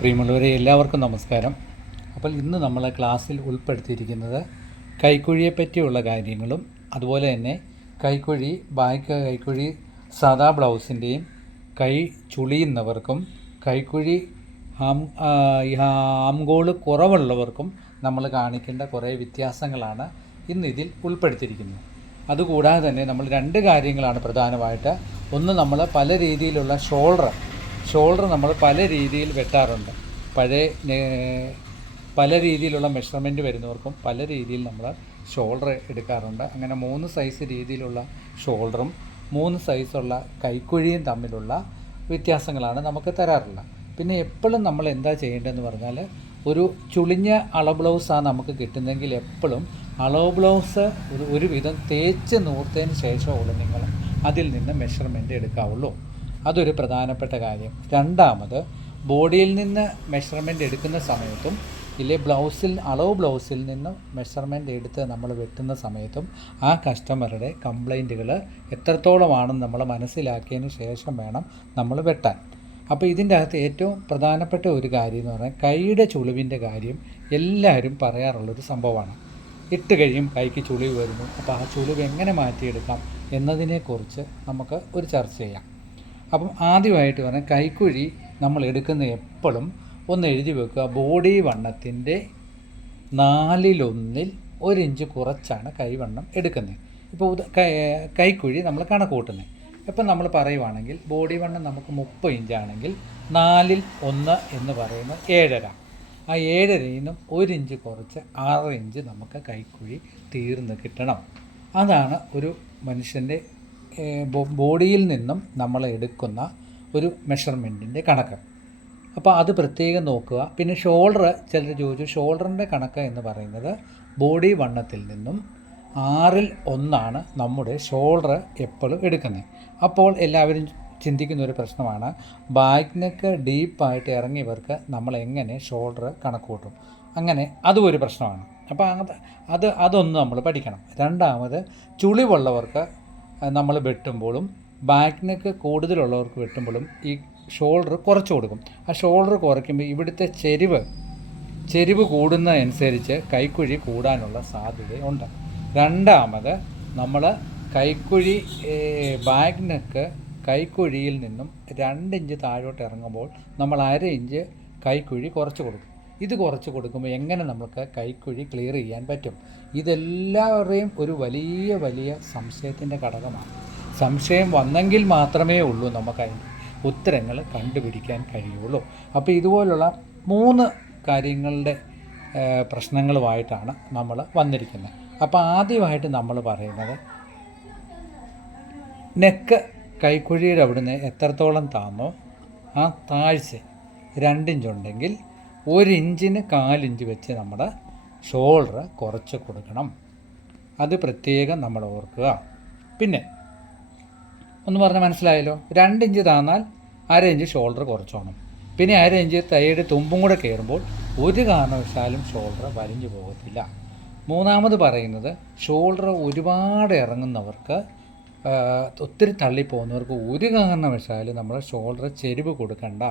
പ്രിയമുള്ളവരെ എല്ലാവർക്കും നമസ്കാരം. അപ്പോൾ ഇന്ന് നമ്മൾ ക്ലാസ്സിൽ ഉൾപ്പെടുത്തിയിരിക്കുന്നത് കൈക്കുഴിയെ പറ്റിയുള്ള കാര്യങ്ങളും അതുപോലെ തന്നെ കൈക്കുഴി കൈക്കുഴി സാദാ ബ്ലൗസിൻ്റെയും കൈ ചുളിയുന്നവർക്കും കൈക്കുഴി ആംഗോള് കുറവുള്ളവർക്കും നമ്മൾ കാണിക്കേണ്ട കുറേ വ്യത്യാസങ്ങളാണ് ഇന്നിതിൽ ഉൾപ്പെടുത്തിയിരിക്കുന്നത്. അതുകൂടാതെ തന്നെ നമ്മൾ രണ്ട് കാര്യങ്ങളാണ് പ്രധാനമായിട്ട്. ഒന്ന്, നമ്മൾ പല രീതിയിലുള്ള ഷോൾഡർ നമ്മൾ പല രീതിയിൽ വെട്ടാറുണ്ട്. പല രീതിയിലുള്ള മെഷർമെൻറ്റ് വരുന്നവർക്കും പല രീതിയിൽ നമ്മൾ ഷോൾഡർ എടുക്കാറുണ്ട്. അങ്ങനെ 3 സൈസ് രീതിയിലുള്ള ഷോൾഡറും 3 സൈസുള്ള കൈക്കുഴിയും തമ്മിലുള്ള വ്യത്യാസങ്ങളാണ് നമുക്ക് തരാറുള്ളത്. പിന്നെ എപ്പോഴും നമ്മൾ എന്താ ചെയ്യേണ്ടതെന്ന് പറഞ്ഞാൽ, ഒരു ചുളിഞ്ഞ അളവ് ബ്ലൗസാണ് നമുക്ക് കിട്ടുന്നതെങ്കിൽ എപ്പോഴും അളവ് ബ്ലൗസ് ഒരുവിധം തേച്ച് നൂർത്തതിന് ശേഷമുള്ള നിങ്ങൾ അതിൽ നിന്ന് മെഷർമെൻറ്റ് എടുക്കാവുള്ളൂ. അതൊരു പ്രധാനപ്പെട്ട കാര്യം. രണ്ടാമത്, ബോഡിയിൽ നിന്ന് മെഷർമെൻറ്റ് എടുക്കുന്ന സമയത്തും അളവ് ബ്ലൗസിൽ നിന്ന് മെഷർമെൻറ്റ് എടുത്ത് നമ്മൾ വെട്ടുന്ന സമയത്തും ആ കസ്റ്റമറുടെ കംപ്ലൈൻറ്റുകൾ എത്രത്തോളമാണെന്ന് നമ്മൾ മനസ്സിലാക്കിയതിന് ശേഷം വേണം നമ്മൾ വെട്ടാൻ. അപ്പോൾ ഇതിൻ്റെ അകത്ത് ഏറ്റവും പ്രധാനപ്പെട്ട ഒരു കാര്യം എന്ന് പറഞ്ഞാൽ, കൈയുടെ ചുളിവിൻ്റെ കാര്യം എല്ലാവരും പറയാറുള്ളൊരു സംഭവമാണ്. ഇട്ട് കഴിയും കൈക്ക് ചുളിവ് വരുന്നു. അപ്പോൾ ആ ചുളിവ് എങ്ങനെ മാറ്റിയെടുക്കാം എന്നതിനെക്കുറിച്ച് നമുക്ക് ഒരു ചർച്ച ചെയ്യാം. അപ്പം ആദ്യമായിട്ട് പറഞ്ഞാൽ, കൈക്കുഴി നമ്മൾ എടുക്കുന്ന എപ്പോഴും ഒന്ന് എഴുതി വെക്കുക, ബോഡി വണ്ണത്തിൻ്റെ 4/1 1 ഇഞ്ച് കുറച്ചാണ് കൈവണ്ണം എടുക്കുന്നത്. ഇപ്പോൾ കൈക്കുഴി നമ്മൾ കണക്ക് കൂട്ടുന്നത്. ഇപ്പം നമ്മൾ പറയുവാണെങ്കിൽ ബോഡി വണ്ണം നമുക്ക് 30 ഇഞ്ചാണെങ്കിൽ 4/1 എന്ന് പറയുന്നത് 7.5. ആ 7.5 നിന്നും 1 ഇഞ്ച് കുറച്ച് 6 ഇഞ്ച് നമുക്ക് കൈക്കുഴി തീർന്ന് കിട്ടണം. അതാണ് ഒരു മനുഷ്യൻ്റെ ബോഡിയിൽ നിന്നും നമ്മൾ എടുക്കുന്ന ഒരു മെഷർമെൻറ്റിൻ്റെ കണക്ക്. അപ്പോൾ അത് പ്രത്യേകം നോക്കുക. പിന്നെ ഷോൾഡർ, ചിലർ ചോദിച്ചു, ഷോൾഡറിൻ്റെ കണക്ക് എന്ന് പറയുന്നത് ബോഡി വണ്ണത്തിൽ നിന്നും 6/1 നമ്മുടെ ഷോൾഡർ എപ്പോഴും എടുക്കുന്നത്. അപ്പോൾ എല്ലാവരും ചിന്തിക്കുന്ന ഒരു പ്രശ്നമാണ്, ബാക്ക് നെക്ക് ഡീപ്പായിട്ട് ഇറങ്ങിയവർക്ക് നമ്മൾ എങ്ങനെ ഷോൾഡർ കണക്ക് കൂട്ടും? അങ്ങനെ അതും ഒരു പ്രശ്നമാണ്. അപ്പോൾ അതൊന്ന് നമ്മൾ പഠിക്കണം. രണ്ടാമത്, ചുളിവുള്ളവർക്ക് നമ്മൾ വെട്ടുമ്പോഴും ബാക്ക് നെക്ക് കൂടുതലുള്ളവർക്ക് വെട്ടുമ്പോഴും ഈ ഷോൾഡർ കുറച്ച് കൊടുക്കും. ആ ഷോൾഡർ കുറയ്ക്കുമ്പോൾ ഇവിടുത്തെ ചെരിവ് കൂടുന്നതനുസരിച്ച് കൈക്കുഴി കൂടാനുള്ള സാധ്യതയുണ്ട്. രണ്ടാമത്, നമ്മൾ കൈക്കുഴി ബാക്ക് നെക്ക് കൈക്കുഴിയിൽ നിന്നും 2 ഇഞ്ച് താഴോട്ട് ഇറങ്ങുമ്പോൾ നമ്മൾ 1/2 ഇഞ്ച് കൈക്കുഴി കുറച്ച് കൊടുക്കും. ഇത് കുറച്ച് കൊടുക്കുമ്പോൾ എങ്ങനെ നമുക്ക് കൈക്കുഴി ക്ലിയർ ചെയ്യാൻ പറ്റും? ഇതെല്ലാവരുടെയും ഒരു വലിയ സംശയത്തിൻ്റെ ഘടകമാണ്. സംശയം വന്നെങ്കിൽ മാത്രമേ ഉള്ളൂ നമുക്കതിൻ്റെ ഉത്തരങ്ങൾ കണ്ടുപിടിക്കാൻ കഴിയുള്ളൂ. അപ്പോൾ ഇതുപോലുള്ള 3 കാര്യങ്ങളുടെ പ്രശ്നങ്ങളുമായിട്ടാണ് നമ്മൾ വന്നിരിക്കുന്നത്. അപ്പോൾ ആദ്യമായിട്ട് നമ്മൾ പറയുന്നത്, നെക്ക് കൈക്കുഴിയുടെ അവിടുന്ന് എത്രത്തോളം താന്നോ ആ താഴ്ച 2 ഇഞ്ചുണ്ടെങ്കിൽ 1 ഇഞ്ചിന് 1/4 ഇഞ്ച് വെച്ച് നമ്മൾ ഷോൾഡർ കുറച്ച് കൊടുക്കണം. അത് പ്രത്യേകം നമ്മൾ ഓർക്കുക. പിന്നെ ഒന്ന് പറഞ്ഞാൽ മനസ്സിലായല്ലോ, 2 ഇഞ്ച് താന്നാൽ 1/2 ഇഞ്ച് ഷോൾഡർ കുറച്ചോണം. പിന്നെ 1/2 ഇഞ്ച് തൈയുടെ തുമ്പും കൂടെ കയറുമ്പോൾ ഒരു കാരണവശാലും ഷോൾഡർ വലിഞ്ഞു പോകത്തില്ല. മൂന്നാമത് പറയുന്നത്, ഷോൾഡർ ഒരുപാട് ഇറങ്ങുന്നവർക്ക്, ഒത്തിരി തള്ളിപ്പോകുന്നവർക്ക് ഒരു കാരണവശാലും നമ്മൾ ഷോൾഡർ ചെരിവ് കൊടുക്കണ്ട.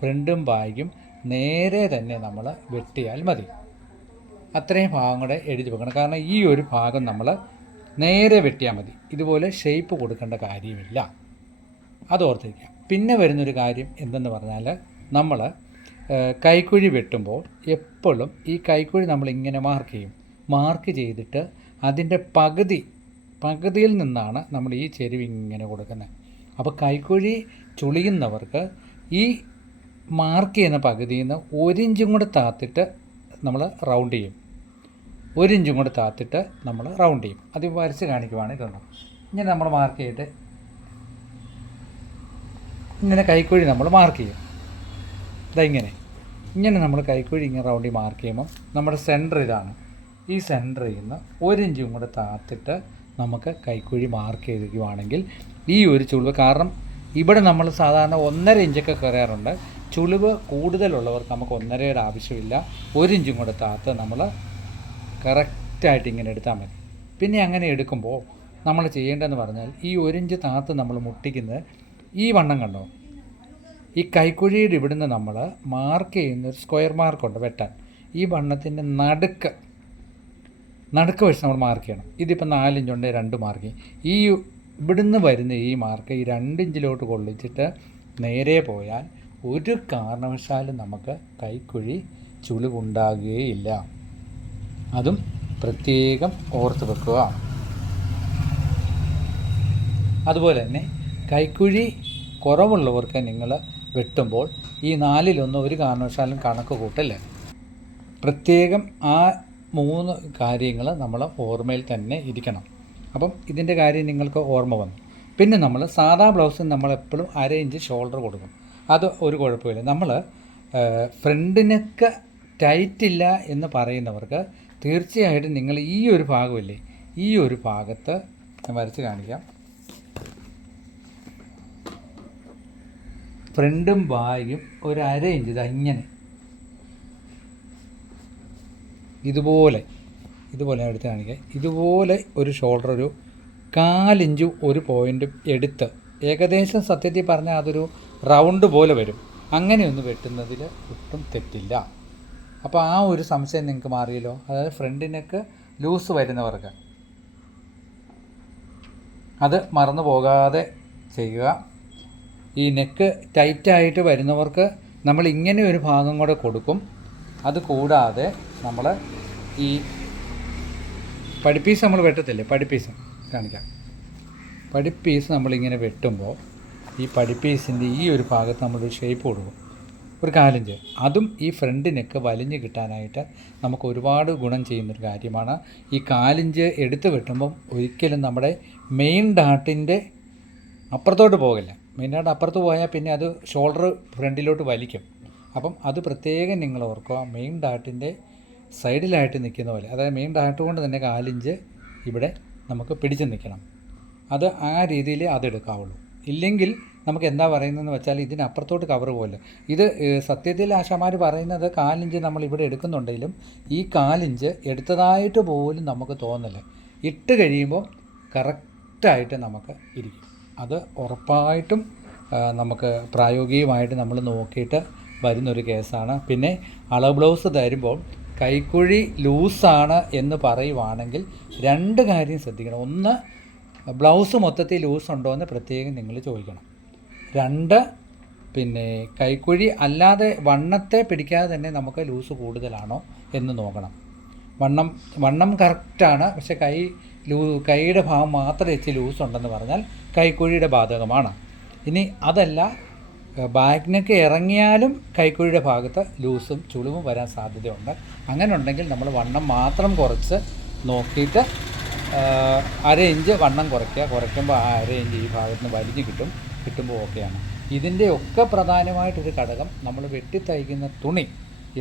ഫ്രണ്ടും ബാക്കും നേരെ തന്നെ നമ്മൾ വെട്ടിയാൽ മതി. അത്രയും ഭാഗം കൂടെ എഴുതി വെക്കണം. കാരണം ഈ ഒരു ഭാഗം നമ്മൾ നേരെ വെട്ടിയാൽ മതി. ഇതുപോലെ ഷേപ്പ് കൊടുക്കേണ്ട കാര്യമില്ല. അതോർത്തിരിക്കാം. പിന്നെ വരുന്നൊരു കാര്യം എന്തെന്ന് പറഞ്ഞാൽ, നമ്മൾ കൈക്കുഴി വെട്ടുമ്പോൾ എപ്പോഴും ഈ കൈക്കുഴി നമ്മളിങ്ങനെ മാർക്ക് ചെയ്തിട്ട് അതിൻ്റെ പകുതിയിൽ നിന്നാണ് നമ്മൾ ഈ ചെരിവ് ഇങ്ങനെ കൊടുക്കുന്നത്. അപ്പോൾ കൈക്കുഴി ചുളിയുന്നവർക്ക് ഈ മാർക്ക് ചെയ്യുന്ന പകുതിയിൽ നിന്ന് 1 ഇഞ്ചും കൂടെ താത്തിട്ട് നമ്മൾ റൗണ്ട് ചെയ്യും. 1 ഇഞ്ചും കൂടെ താത്തിട്ട് നമ്മൾ റൗണ്ട് ചെയ്യും. അത് വരച്ച് കാണിക്കുവാണ്. ഇതുണ്ടോ, ഇങ്ങനെ നമ്മൾ മാർക്ക് ചെയ്തിട്ട് ഇങ്ങനെ കൈക്കുഴി നമ്മൾ മാർക്ക് ചെയ്യും. ഇങ്ങനെ നമ്മൾ കൈക്കുഴി ഇങ്ങനെ റൗണ്ടി മാർക്ക് ചെയ്യുമ്പോൾ നമ്മുടെ സെൻറ്റർ ഇതാണ്. ഈ സെൻറ്ററിൽ നിന്ന് 1 ഇഞ്ചും കൂടെ താത്തിട്ട് നമുക്ക് കൈക്കുഴി മാർക്ക് ചെയ്തിരിക്കുവാണെങ്കിൽ ഈ ഒരു ചുളിവ്, കാരണം ഇവിടെ നമ്മൾ സാധാരണ 1.5 ഇഞ്ചൊക്കെ കയറാറുണ്ട്. ചുളിവ് കൂടുതലുള്ളവർക്ക് നമുക്ക് 1.5യുടെ ആവശ്യമില്ല. 1 ഇഞ്ചും കൂടെ താത്ത് നമ്മൾ കറക്റ്റായിട്ട് ഇങ്ങനെ എടുത്താൽ മതി. പിന്നെ അങ്ങനെ എടുക്കുമ്പോൾ നമ്മൾ ചെയ്യേണ്ടതെന്ന് പറഞ്ഞാൽ, ഈ 1 ഇഞ്ച് താത്ത് നമ്മൾ മുട്ടിക്കുന്നത് ഈ വണ്ണം കണ്ടോ, ഈ കൈക്കുഴിയുടെ ഇവിടുന്ന് നമ്മൾ മാർക്ക് ചെയ്യുന്ന ഒരു സ്ക്വയർ മാർക്കുണ്ട് വെട്ടാൻ. ഈ വണ്ണത്തിൻ്റെ നടുക്ക് വെച്ച് നമ്മൾ മാർക്ക് ചെയ്യണം. ഇതിപ്പോൾ 4 ഇഞ്ചുണ്ട്, 2 മാർക്ക് ചെയ്യും. ഈ ഇവിടുന്ന് വരുന്ന ഈ മാർക്ക് ഈ 2 ഇഞ്ചിലോട്ട് കൊള്ളിച്ചിട്ട് നേരെ പോയാൽ ഒരു കാരണവശാലും നമുക്ക് കൈക്കുഴി ചുളിവുണ്ടാകുകയില്ല. അതും പ്രത്യേകം ഓർത്ത് വെക്കുക. അതുപോലെ തന്നെ കൈക്കുഴി കുറവുള്ളവർക്ക് നിങ്ങൾ വെട്ടുമ്പോൾ ഈ 4-1 ഒരു കാരണവശാലും കണക്ക് കൂട്ടല്ലേ. പ്രത്യേകം ആ 3 കാര്യങ്ങൾ നമ്മൾ ഓർമ്മയിൽ തന്നെ ഇരിക്കണം. അപ്പം ഇതിൻ്റെ കാര്യം നിങ്ങൾക്ക് ഓർമ്മ വന്നു. പിന്നെ നമ്മൾ സാധാ ബ്ലൗസിന് നമ്മളെപ്പോഴും 1/2 ഇഞ്ച് ഷോൾഡർ കൊടുക്കും. അത് ഒരു കുഴപ്പമില്ല. നമ്മൾ ഫ്രണ്ട് നെക്ക് ടൈറ്റില്ല എന്ന് പറയുന്നവർക്ക് തീർച്ചയായിട്ടും നിങ്ങൾ ഈ ഒരു ഭാഗമില്ലേ, ഈ ഒരു ഭാഗത്ത് ഞാൻ വരച്ച് കാണിക്കാം. ഫ്രണ്ടും ബാഗും ഒരു 1/2 ഇഞ്ച് ഇങ്ങനെ ഇതുപോലെ എടുത്ത് കാണിക്കുക. ഇതുപോലെ ഒരു ഷോൾഡർ ഒരു 4 ഇഞ്ച് ഒരു പോയിൻ്റ് എടുത്ത് ഏകദേശം സത്യത്തിൽ പറഞ്ഞാൽ അതൊരു റൗണ്ട് പോലെ വരും. അങ്ങനെയൊന്ന് വെട്ടുന്നതിൽ ഒട്ടും തെറ്റില്ല. അപ്പോൾ ആ ഒരു സംശയം നിങ്ങൾക്ക് മാറിയല്ലോ. അതായത് ഫ്രണ്ടിനൊക്കെ ലൂസ് വരുന്നവർക്ക് അത് മറന്നു പോകാതെ ചെയ്യുക. ഈ നെക്ക് ടൈറ്റായിട്ട് വരുന്നവർക്ക് നമ്മൾ ഇങ്ങനെ ഒരു ഭാഗം കൂടെ കൊടുക്കും. അത് കൂടാതെ നമ്മൾ ഈ പടിപ്പീസ് നമ്മൾ വെട്ടത്തില്ലേ, പടിപ്പീസ് കാണിക്കാം. പടിപ്പീസ് നമ്മളിങ്ങനെ വെട്ടുമ്പോൾ ഈ പടിപ്പീസിൻ്റെ ഈ ഒരു ഭാഗത്ത് നമ്മളൊരു ഷേപ്പ് കൊടുക്കും, ഒരു 4 ഇഞ്ച്. അതും ഈ ഫ്രണ്ട് നെക്ക് വലിഞ്ഞ് കിട്ടാനായിട്ട് നമുക്ക് ഒരുപാട് ഗുണം ചെയ്യുന്നൊരു കാര്യമാണ്. ഈ 4 ഇഞ്ച് എടുത്ത് വെട്ടുമ്പം ഒരിക്കലും നമ്മുടെ മെയിൻ ഡാർട്ടിൻ്റെ അപ്പുറത്തോട്ട് പോകില്ല. മെയിൻ ഡാർട്ട് അപ്പുറത്ത് പോയാൽ പിന്നെ അത് ഷോൾഡർ ഫ്രണ്ടിലോട്ട് വലിക്കും. അപ്പം അത് പ്രത്യേകം നിങ്ങൾ ഓർക്കുക. മെയിൻ ഡാർട്ടിൻ്റെ സൈഡിലായിട്ട് നിൽക്കുന്ന പോലെ, അതായത് മെയിൻ ഡാർട്ട് കൊണ്ട് തന്നെ 4 ഇഞ്ച് ഇവിടെ നമുക്ക് പിടിച്ച് നിൽക്കണം. അത് ആ രീതിയിൽ അതെടുക്കാവുള്ളൂ. ഇല്ലെങ്കിൽ നമുക്ക് എന്താ പറയുന്നതെന്ന് വെച്ചാൽ ഇതിനപ്പുറത്തോട്ട് കവർ പോലെ ഇത് സത്യത്തിൽ ആശാമാർ പറയുന്നത് 4 ഇഞ്ച് നമ്മൾ ഇവിടെ എടുക്കുന്നുണ്ടെങ്കിലും ഈ 4 ഇഞ്ച് എടുത്തതായിട്ട് പോലും നമുക്ക് തോന്നില്ല. ഇട്ട് കഴിയുമ്പോൾ കറക്റ്റായിട്ട് നമുക്ക് ഇരിക്കും. അത് ഉറപ്പായിട്ടും നമുക്ക് പ്രായോഗികമായിട്ട് നമ്മൾ നോക്കിയിട്ട് വരുന്നൊരു കേസാണ്. പിന്നെ അളവ് ബ്ലൗസ് തരുമ്പോൾ കൈക്കുഴി ലൂസാണ് എന്ന് പറയുവാണെങ്കിൽ 2 കാര്യം ശ്രദ്ധിക്കണം. ഒന്ന്, ബ്ലൗസ് മൊത്തത്തിൽ ലൂസ് ഉണ്ടോ എന്ന് പ്രത്യേകം നിങ്ങൾ ചോദിക്കണം. 2, പിന്നെ കൈക്കുഴി അല്ലാതെ വണ്ണത്തെ പിടിക്കാതെ തന്നെ നമുക്ക് ലൂസ് കൂടുതലാണോ എന്ന് നോക്കണം. വണ്ണം കറക്റ്റാണ്, പക്ഷേ കൈയുടെ ഭാഗം മാത്രം വെച്ച് ലൂസ് ഉണ്ടെന്ന് പറഞ്ഞാൽ കൈക്കുഴിയുടെ ബാധകമാണ്. ഇനി അതല്ല, ബാക്കിനൊക്കെ ഇറങ്ങിയാലും കൈക്കുഴിയുടെ ഭാഗത്ത് ലൂസും ചുളിവും വരാൻ സാധ്യതയുണ്ട്. അങ്ങനെ ഉണ്ടെങ്കിൽ നമ്മൾ വണ്ണം മാത്രം കുറച്ച് നോക്കിയിട്ട് 1/2 ഇഞ്ച് വണ്ണം കുറയ്ക്കുമ്പോൾ ആ 1/2 ഇഞ്ച് ഈ ഭാഗത്ത് നിന്ന് വലിഞ്ഞ് കിട്ടുമ്പോൾ ഓക്കെയാണ്. ഇതിൻ്റെയൊക്കെ പ്രധാനമായിട്ടൊരു ഘടകം നമ്മൾ വെട്ടിത്തയ്ക്കുന്ന തുണി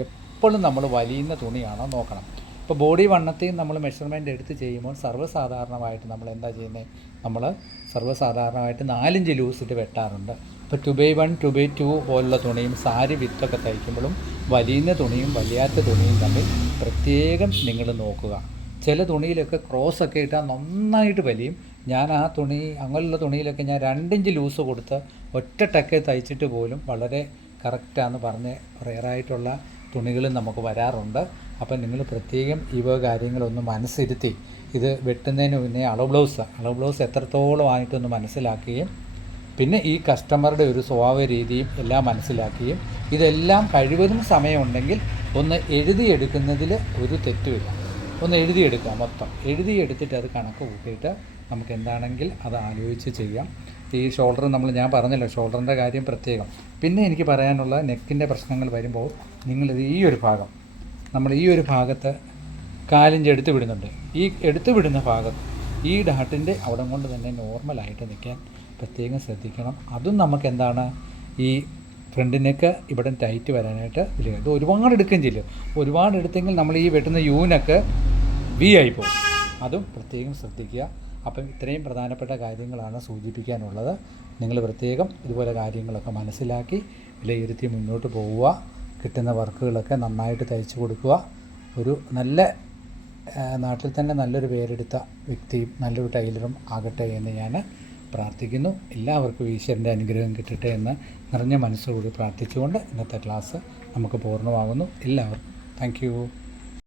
എപ്പോഴും നമ്മൾ വലിയുന്ന തുണിയാണോ നോക്കണം. ഇപ്പോൾ ബോഡി വണ്ണത്തെയും നമ്മൾ മെഷർമെൻ്റ് എടുത്ത് ചെയ്യുമ്പോൾ സർവ്വസാധാരണമായിട്ട് നമ്മൾ എന്താ ചെയ്യുന്നത്, നമ്മൾ സർവ്വസാധാരണമായിട്ട് 4 ഇഞ്ച് ലൂസിട്ട് വെട്ടാറുണ്ട്. ഇപ്പോൾ 2x1 2x2 പോലുള്ള തുണിയും സാരി വിത്തൊക്കെ തയ്ക്കുമ്പോഴും വലിയുന്ന തുണിയും വലിയാത്ത തുണിയും തമ്മിൽ പ്രത്യേകം നിങ്ങൾ നോക്കുക. ചില തുണിയിലൊക്കെ ക്രോസൊക്കെ ഇട്ടാൽ നന്നായിട്ട് വലിയും. ഞാൻ ആ തുണി അങ്ങനെയുള്ള തുണിയിലൊക്കെ ഞാൻ 2 ഇഞ്ച് ലൂസ് കൊടുത്ത് ഒറ്റ ടക്കെ തയ്ച്ചിട്ട് പോലും വളരെ കറക്റ്റാന്ന് പറഞ്ഞ് റെയറായിട്ടുള്ള തുണികളും നമുക്ക് വരാറുണ്ട്. അപ്പം നിങ്ങൾ പ്രത്യേകം ഇവ കാര്യങ്ങളൊന്ന് മനസ്സിരുത്തി ഇത് വെട്ടുന്നതിന് മുന്നേ അളവ് ബ്ലൗസ് എത്രത്തോളം ആയിട്ടൊന്ന് മനസ്സിലാക്കുകയും പിന്നെ ഈ കസ്റ്റമറുടെ ഒരു സ്വഭാവ രീതിയും എല്ലാം മനസ്സിലാക്കുകയും ഇതെല്ലാം കഴിവതും സമയമുണ്ടെങ്കിൽ ഒന്ന് എഴുതിയെടുക്കുന്നതിൽ ഒരു തെറ്റുമില്ല. ഒന്ന് എഴുതിയെടുക്കുക, മൊത്തം എഴുതിയെടുത്തിട്ട് അത് കണക്ക് കൂട്ടിയിട്ട് നമുക്ക് എന്താണെങ്കിൽ അത് ആലോചിച്ച് ചെയ്യാം. ഈ ഷോൾഡർ ഞാൻ പറഞ്ഞല്ലോ, ഷോൾഡറിൻ്റെ കാര്യം പ്രത്യേകം. പിന്നെ എനിക്ക് പറയാനുള്ള നെക്കിൻ്റെ പ്രശ്നങ്ങൾ വരുമ്പോൾ നിങ്ങളിത് ഈ ഒരു ഭാഗത്ത് 4 ഇഞ്ച് എടുത്ത് വിടുന്നുണ്ട്. ഈ എടുത്ത് വിടുന്ന ഭാഗത്ത് ഈ ഡാട്ടിൻ്റെ അവിടെ കൊണ്ട് തന്നെ നോർമലായിട്ട് നിൽക്കാൻ പ്രത്യേകം ശ്രദ്ധിക്കണം. അതും നമുക്ക് എന്താണ്, ഈ ഫ്രണ്ടിനൊക്കെ ഇവിടെ ടൈറ്റ് വരാനായിട്ട് ഇല്ല. ഇത് ഒരുപാട് എടുക്കുകയും ചെയ്യും. ഒരുപാട് എടുത്തെങ്കിൽ നമ്മൾ ഈ വെട്ടുന്ന യൂനൊക്കെ വി ആയി പോകും. അതും പ്രത്യേകം ശ്രദ്ധിക്കുക. അപ്പം ഇത്രയും പ്രധാനപ്പെട്ട കാര്യങ്ങളാണ് സൂചിപ്പിക്കാനുള്ളത്. നിങ്ങൾ പ്രത്യേകം ഇതുപോലെ കാര്യങ്ങളൊക്കെ മനസ്സിലാക്കി വിലയിരുത്തി മുന്നോട്ട് പോവുക. കിട്ടുന്ന വർക്കുകളൊക്കെ നന്നായിട്ട് തയ്ച്ചു കൊടുക്കുക. ഒരു നല്ല നാട്ടിൽ തന്നെ നല്ലൊരു പേരെടുത്ത വ്യക്തിയും നല്ലൊരു ടൈലറും ആകട്ടെ എന്ന് ഞാൻ പ്രാർത്ഥിക്കുന്നു. എല്ലാവർക്കും ഈശ്വരൻ്റെ അനുഗ്രഹം കിട്ടട്ടെ എന്ന് നിറഞ്ഞ മനസ്സോടുകൂടി പ്രാർത്ഥിച്ചുകൊണ്ട് ഇന്നത്തെ ക്ലാസ് നമുക്ക് പൂർണ്ണമാകുന്നു. എല്ലാവർക്കും താങ്ക് യു.